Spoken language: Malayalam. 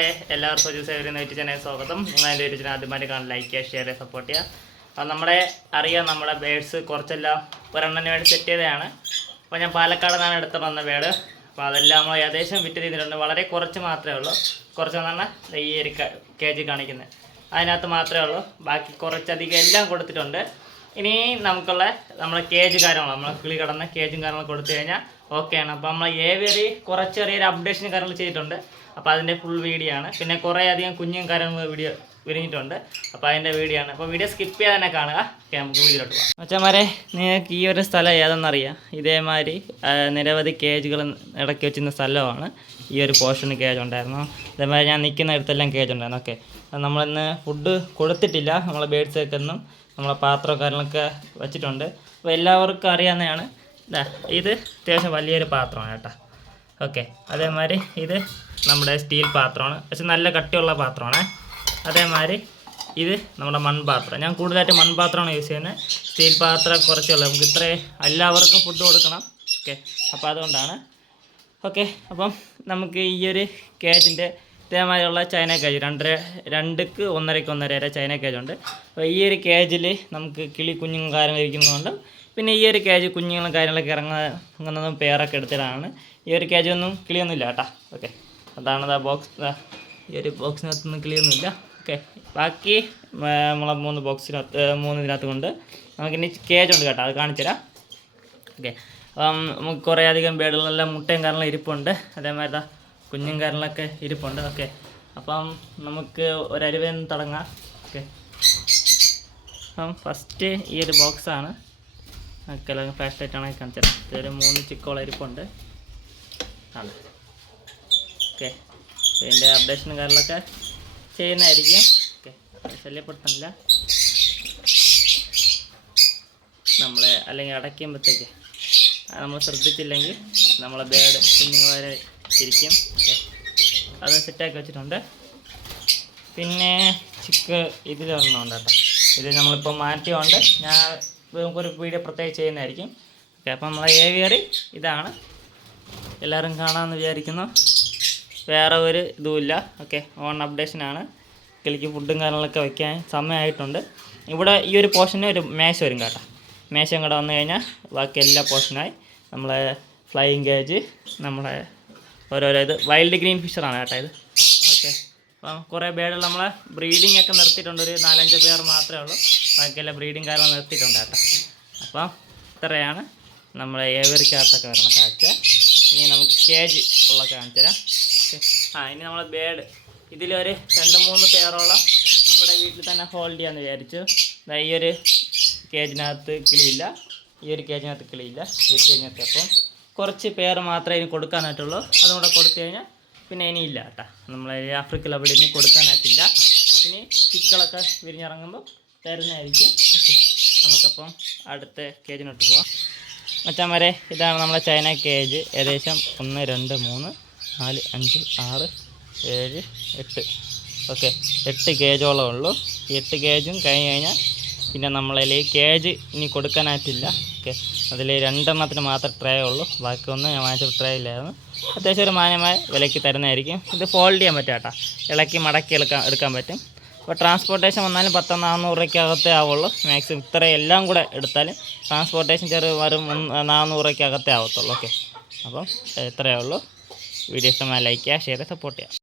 എല്ലാവർക്കും ഒരു സേവരി നൈറ്റ് ചാനൽ സ്വാഗതം. നിങ്ങൾ എന്റെ ഒരു ചാനൽ ആദ്യമായിട്ട് കാണാൻ ലൈക്ക് ചെയ്യുക ഷെയർ ചെയ്യുക സപ്പോർട്ട് ചെയ്യുക. അപ്പോൾ നമ്മളെ അറിയാം നമ്മളെ ബേഡ്സ് കുറച്ചെല്ലാം ഒരെണ്ണം വേണ്ടി സെറ്റ് ചെയ്തതാണ്. അപ്പോൾ ഞാൻ പാലക്കാട് നിന്നാണ് എടുത്ത് വന്ന ബേഡ് അപ്പോൾ അതെല്ലാം നമ്മൾ ഏകദേശം വിറ്റ് ചെയ്തിട്ടുണ്ട്. വളരെ കുറച്ച് മാത്രമേ ഉള്ളൂ. കുറച്ച് പറഞ്ഞാൽ ഈ ഒരു കെ ജി കാണിക്കുന്നത്. അതിനകത്ത് മാത്രമേ ഉള്ളൂ. ബാക്കി കുറച്ചധികം എല്ലാം കൊടുത്തിട്ടുണ്ട്. ഇനി നമുക്കുള്ള നമ്മളെ കേജ് കാര്യങ്ങൾ നമ്മളെ കിളി കടന്ന കേജും കാര്യങ്ങളും കൊടുത്തു കഴിഞ്ഞാൽ ഓക്കെയാണ് അപ്പോൾ നമ്മൾ ഏവിയറി കുറച്ച് ചെറിയൊരു അപ്ഡേഷൻ കാര്യങ്ങൾ ചെയ്തിട്ടുണ്ട്. അപ്പോൾ അതിന്റെ ഫുൾ വീഡിയോ ആണ്. പിന്നെ കുറേ അധികം കുഞ്ഞും കാര്യങ്ങൾ വീഡിയോ വിരിഞ്ഞിട്ടുണ്ട്. അപ്പോൾ അതിന്റെ വീഡിയോ ആണ്. അപ്പോൾ വീഡിയോ സ്കിപ്പ് ചെയ്യാതെ തന്നെ കാണുക. ഓക്കെ നമുക്ക് വീഡിയോട്ട് പോകാം അച്ഛന്മാരെ നിങ്ങൾക്ക് ഈ ഒരു സ്ഥലം ഏതെന്നറിയാം ഇതേമാതിരി നിരവധി കേജുകൾ ഇടയ്ക്ക് വെച്ചിരുന്ന സ്ഥലമാണ്. ഈ ഒരു പോർഷന് കേജ് ഉണ്ടായിരുന്നു. അതേമാതിരി ഞാൻ നിൽക്കുന്ന ഇടത്തെല്ലാം കേജ് ഉണ്ടായിരുന്നു. ഓക്കെ നമ്മളിന്ന് ഫുഡ് കൊടുത്തിട്ടില്ല. നമ്മളെ ബേഡ്സൊക്കെ ഒന്നും നമ്മളെ പാത്രവും കാര്യങ്ങളൊക്കെ വെച്ചിട്ടുണ്ട്. അപ്പോൾ എല്ലാവർക്കും അറിയാവുന്നതാണ്. ഇതാ അത്യാവശ്യം വലിയൊരു പാത്രമാണ് കേട്ടോ. ഓക്കെ അതേമാതിരി ഇത് നമ്മുടെ സ്റ്റീൽ പാത്രമാണ്. പക്ഷെ നല്ല കട്ടിയുള്ള പാത്രമാണ്. അതേമാതിരി ഇത് നമ്മുടെ മൺപാത്രം. ഞാൻ കൂടുതലായിട്ട് മൺപാത്രമാണ് യൂസ് ചെയ്യുന്നത് സ്റ്റീൽ പാത്രം കുറച്ചുള്ളൂ. നമുക്ക് ഇത്രേ എല്ലാവർക്കും ഫുഡ് കൊടുക്കണം. ഓക്കെ അപ്പോൾ അതുകൊണ്ടാണ്. ഓക്കെ അപ്പം നമുക്ക് ഈ ഒരു കേജിന്റെ ഇതേമാതിരിയുള്ള ചൈന കേജ് രണ്ടര രണ്ടുക്ക് ഒന്നരയ്ക്ക് ഒന്നര വരെ ചൈന കേജുണ്ട് അപ്പോൾ ഈ ഒരു കേജിൽ നമുക്ക് കിളി കുഞ്ഞുങ്ങളും കാര്യങ്ങൾ ഇരിക്കുന്നതുകൊണ്ട് പിന്നെ ഈ ഒരു കേജ് കുഞ്ഞുങ്ങളും കാര്യങ്ങളൊക്കെ ഇറങ്ങുന്നതും പേരൊക്കെ എടുത്തിട്ടാണ് ഈ ഒരു കേജ് ഒന്നും കിളിയൊന്നുമില്ല കേട്ടോ. ഓക്കെ അതാണ് ആ ബോക്സ് ഈ ഒരു ബോക്സിനകത്തൊന്നും കിളിയൊന്നുമില്ല. ഓക്കെ ബാക്കി നമ്മളെ മൂന്ന് ബോക്സിനകത്ത് മൂന്ന് ഇതിനകത്ത് കൊണ്ട് നമുക്കിനി കേജ് ഉണ്ട് കേട്ടോ. അത് കാണിച്ചു തരാം. ഓക്കെ അപ്പം നമുക്ക് കുറേ അധികം ബേഡുകളെല്ലാം മുട്ടയും കാര്യങ്ങളും ഇരിപ്പുണ്ട്. അതേമാതിരി കുഞ്ഞും കാര്യങ്ങളൊക്കെ ഇരിപ്പുണ്ട്. ഓക്കെ അപ്പം നമുക്ക് ഒരരുവിൽ നിന്ന് തുടങ്ങാം. ഓക്കെ അപ്പം ഫസ്റ്റ് ഈ ഒരു ബോക്സാണ് ഒക്കെ ഫാസ്റ്റ് ആയിട്ടാണ് കാണിച്ചത്. ഇതൊരു മൂന്ന് ചിക്കോളം ഇരിപ്പുണ്ട്. ആണ്. ഓക്കെ ഇതിന്റെ അപ്ഡേഷനും കാര്യങ്ങളൊക്കെ ചെയ്യുന്നതായിരിക്കും. ഓക്കെ ശല്യപ്പെടുത്തുന്നില്ല. നമ്മൾ അല്ലെങ്കിൽ അടയ്ക്കുമ്പോഴത്തേക്ക്. നമ്മൾ ശ്രദ്ധിച്ചില്ലെങ്കിൽ നമ്മളെ ബേഡ് കുഞ്ഞുങ്ങൾ ഓക്കെ. അത് സെറ്റാക്കി വെച്ചിട്ടുണ്ട്. പിന്നെ ചിക്ക് ഇതിലൊരെണ്ണം കേട്ടോ. ഇത് നമ്മളിപ്പോൾ മാറ്റിയോണ്ട് ഞാൻ നമുക്കൊരു വീഡിയോ പ്രത്യേകിച്ച് ചെയ്യുന്നതായിരിക്കും. ഓക്കെ അപ്പോൾ നമ്മളെ ഏവിയറി ഇതാണ്. എല്ലാവരും കാണാമെന്ന് വിചാരിക്കുന്നു. വേറെ ഒരു ഇതുമില്ല ഓക്കെ ഓൺ അപ്ഡേഷനാണ് കിളിക്ക് ഫുഡും കാര്യങ്ങളൊക്കെ വയ്ക്കാൻ സമയമായിട്ടുണ്ട്. ഇവിടെ ഈ ഒരു പോർഷന് ഒരു മേശ വരും കേട്ടോ. മേശം കൂടെ വന്നു കഴിഞ്ഞാൽ ബാക്കി എല്ലാ പോർഷനായി നമ്മളെ ഫ്ലൈയിങ് കേജ് നമ്മളെ ഓരോരോ ഇത് വൈൽഡ് ഗ്രീൻ ഫിഷറാണ് കേട്ടോ ഇത്. ഓക്കെ അപ്പം കുറേ ബേഡുകൾ നമ്മളെ ബ്രീഡിംഗ് ഒക്കെ നിർത്തിയിട്ടുണ്ട്. ഒരു നാലഞ്ച് പേർ മാത്രമേ ഉള്ളൂ. ബാക്കിയെല്ലാം ബ്രീഡിംഗ് കാര്യങ്ങൾ നിർത്തിയിട്ടുണ്ട് കേട്ടോ. അപ്പം ഇത്രയാണ് നമ്മളെ ഏവറിക്കകത്തൊക്കെ വരുന്ന കാഴ്ച. ഇനി നമുക്ക് കേജ് ഉള്ള കാണിച്ചു തരാം. ഓക്കെ ആ ഇനി നമ്മളെ ബേഡ് ഇതിലൊരു രണ്ട് മൂന്ന് പേരോളം ഇവിടെ വീട്ടിൽ തന്നെ ഹോൾഡ് ചെയ്യാമെന്ന് വിചാരിച്ചു. ഈ ഒരു കേജിനകത്ത് കിളിയില്ല. ഈ ഒരു കേജിനകത്ത് കിളിയില്ല. ഈ കേജിനകത്ത് അപ്പം കുറച്ച് പേർ മാത്രമേ ഇനി കൊടുക്കാനായിട്ടുള്ളൂ. അതും കൂടെ കൊടുത്തു കഴിഞ്ഞാൽ പിന്നെ ഇനിയില്ല കേട്ടോ. നമ്മൾ ആഫ്രിക്കയിൽ അവിടെ ഇനി കൊടുക്കാനായിട്ടില്ല. ഇനി ചിക്കളൊക്കെ വിരിഞ്ഞിറങ്ങുമ്പോൾ തരുന്നതായിരിക്കും. നമുക്കപ്പം അടുത്ത കേജിനോട്ട് പോവാം. മച്ചാൻ വരെ ഇതാണ് നമ്മുടെ ചൈന കേജ്. ഏകദേശം ഒന്ന് രണ്ട് മൂന്ന് നാല് അഞ്ച് ആറ് ഏഴ് എട്ട്. ഓക്കെ. എട്ട് കേജോളം ഉള്ളൂ. എട്ട് കേജും കഴിഞ്ഞ് കഴിഞ്ഞാൽ പിന്നെ നമ്മളതിൽ കേജ് ഇനി കൊടുക്കാനായിട്ടില്ല. ഓക്കെ. അതിൽ രണ്ടെണ്ണത്തിന് മാത്രം ട്രേ ഉള്ളൂ. ബാക്കിയൊന്നും ഞാൻ വാങ്ങിച്ച ട്രേ ഇല്ലായിരുന്നു. അത്യാവശ്യം ഒരു മാന്യമായ വിലയ്ക്ക് തരുന്നതായിരിക്കും. ഇത് ഫോൾഡ് ചെയ്യാൻ പറ്റും കേട്ടോ. ഇളക്കി മടക്കി എടുക്കാൻ എടുക്കാൻ പറ്റും. അപ്പോൾ ട്രാൻസ്പോർട്ടേഷൻ വന്നാലും പത്ത് നാനൂറ് രൂപയ്ക്കകത്തേ ആവുള്ളൂ. മാക്സിമം ഇത്രയും എല്ലാം കൂടെ എടുത്താലും ട്രാൻസ്പോർട്ടേഷൻ ചെറിയ വരും നാനൂറ് രൂപയ്ക്കകത്തേ ആവത്തുള്ളൂ. ഓക്കെ അപ്പം ഇത്രയേ ഉള്ളൂ. വീഡിയോ ഇഷ്ടമായി ലൈക്ക് ചെയ്യുക ഷെയർ സപ്പോർട്ട് ചെയ്യുക.